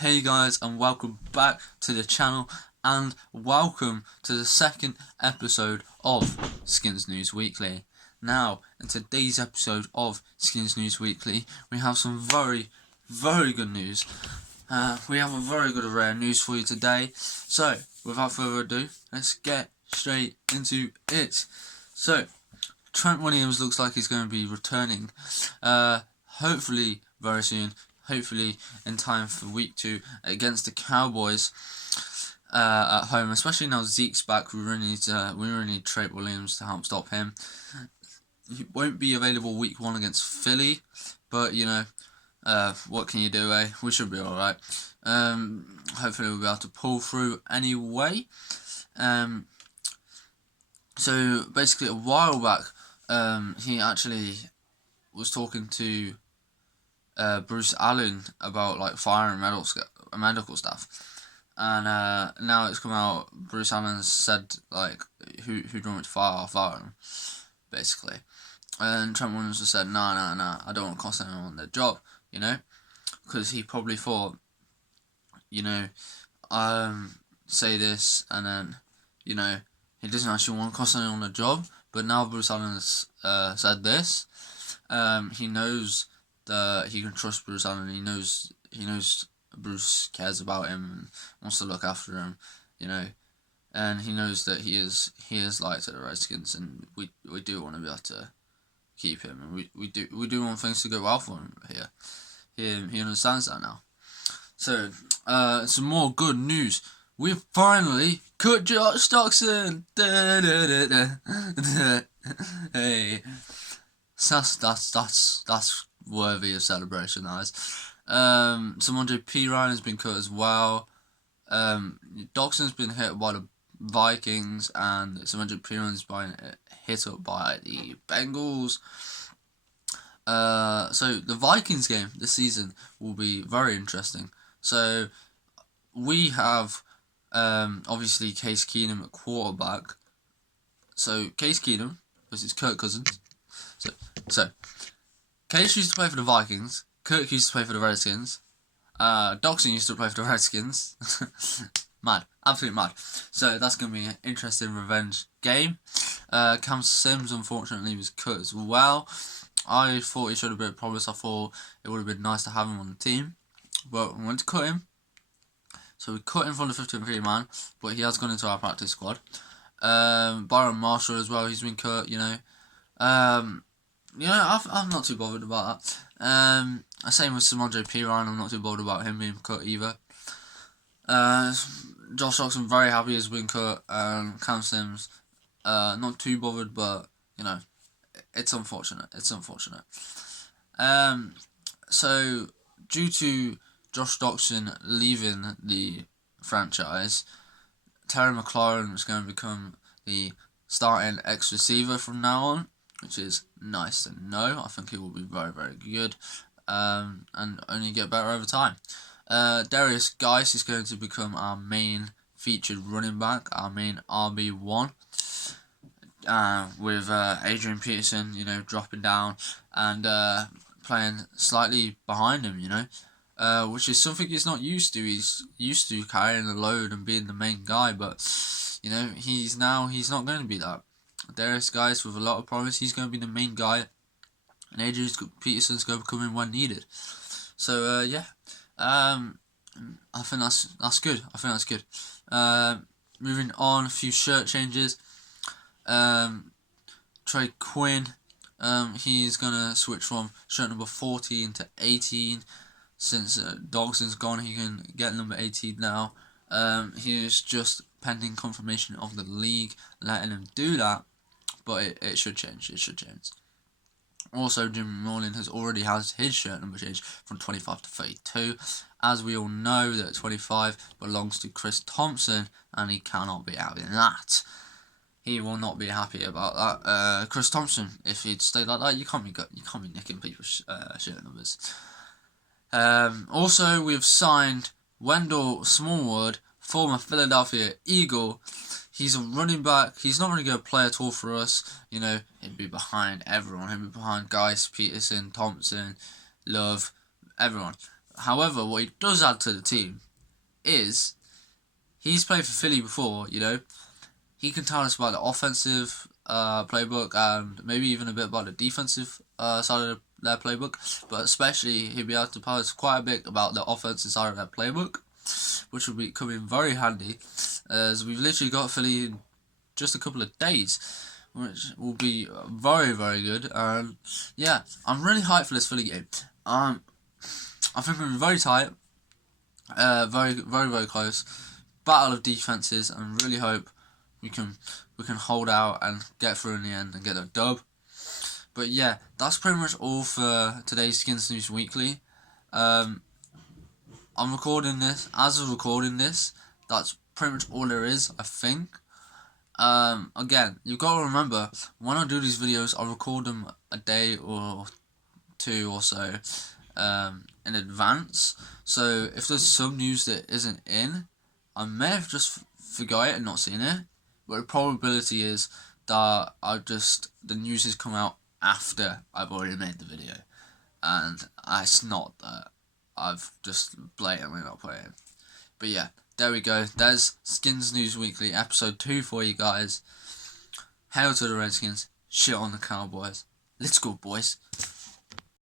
Hey guys, and welcome back to the channel, and welcome to the second episode of Skins News Weekly. Now, in today's episode of Skins News Weekly, we have some very good news. We have a very good array of news for you today. So, without further ado, let's get straight into it. So, Trent Williams looks like he's going to be returning, hopefully very soon. Hopefully in time for week 2 against the Cowboys at home. Especially now Zeke's back, we really need Trent Williams to help stop him. He won't be available week 1 against Philly, but you know, what can you do, eh? We should be alright. Hopefully we'll be able to pull through anyway. So basically a while back, he actually was talking to Bruce Allen about like firing medical staff, and now it's come out. Bruce Allen said like, who do you want me to fire? I'll fire him, basically. And Trent Williams just said, no, I don't want to cost anyone their job, you know, because he probably thought, you know, say this and then, you know, he doesn't actually want to cost anyone a job. But now Bruce Allen has said this, he knows that he can trust Bruce Allen. He knows Bruce cares about him and wants to look after him, you know, and he knows that he is liked at the Redskins, and we do want to be able to keep him, and we do want things to go well for him here. He understands that now. So some more good news. We've finally cut Josh Stockton. Hey, that's worthy of celebration, that is. Samondre P. Ryan has been cut as well. Doxson's been hit by the Vikings, and Samondre P. Ryan's been hit up by the Bengals. So the Vikings game this season will be very interesting. So we have obviously Case Keenum at quarterback. So Case Keenum versus Kirk Cousins. So Case used to play for the Vikings. Kirk used to play for the Redskins. Doxson used to play for the Redskins. Mad. Absolutely mad. So that's going to be an interesting revenge game. Cam Sims, unfortunately, was cut as well. I thought he should have been promised. I thought it would have been nice to have him on the team. But we went to cut him. So we cut him from the 53 man. But he has gone into our practice squad. Byron Marshall as well. He's been cut, you know. I'm not too bothered about that. Same with Samondre P. Ryan. I'm not too bothered about him being cut either. Josh Doxson, very happy he's been cut. Cam Sims, not too bothered, but you know, it's unfortunate. So due to Josh Doxson leaving the franchise, Terry McLaurin is going to become the starting ex-receiver from now on, which is nice to know. I think he will be very good, and only get better over time. Darius Geis is going to become our main featured running back, our main RB1, with Adrian Peterson, you know, dropping down and playing slightly behind him, you know, which is something he's not used to. He's used to carrying the load and being the main guy, but you know, he's not going to be that. Darius Geis, with a lot of promise, he's going to be the main guy, and Adrian Peterson's going to come in when needed. So yeah, I think that's good. Moving on, a few shirt changes. Trey Quinn, he's gonna switch from shirt number 14 to 18. Since Dogson's gone, he can get number 18 now. He is just pending confirmation of the league letting him do that, but it should change. Also, Jim Morlin has already has his shirt number changed from 25 to 32. As we all know, that 25 belongs to Chris Thompson, and he cannot be having that. He will not be happy about that. Chris Thompson, if he'd stay like that, you can't be nicking people's shirt numbers. Also, we've signed Wendell Smallwood, former Philadelphia Eagle. He's a running back. He's not really going to play at all for us. You know, he'd be behind everyone. He'd be behind Geis, Peterson, Thompson, Love, everyone. However, what he does add to the team is he's played for Philly before, you know. He can tell us about the offensive playbook and maybe even a bit about the defensive side of their playbook. But especially, he'll be able to tell us quite a bit about the offensive side of their playbook, which will be coming very handy, as we've literally got Philly in just a couple of days, which will be very, very good. And yeah, I'm really hyped for this Philly game. I think we'll be very tight, very, very, very close. Battle of defenses, and really hope we can hold out and get through in the end and get a dub. But yeah, that's pretty much all for today's Skins News Weekly. I'm recording this as of recording this. That's pretty much all there is, I think. Again, you've got to remember, when I do these videos, I record them a day or two or so in advance. So if there's some news that isn't in, I may have just forgot it and not seen it. But the probability is that the news has come out after I've already made the video. And it's not that I've just blatantly not put it in. But yeah, there we go. There's Skins News Weekly, episode 2 for you guys. Hail to the Redskins. Shit on the Cowboys. Let's go, boys.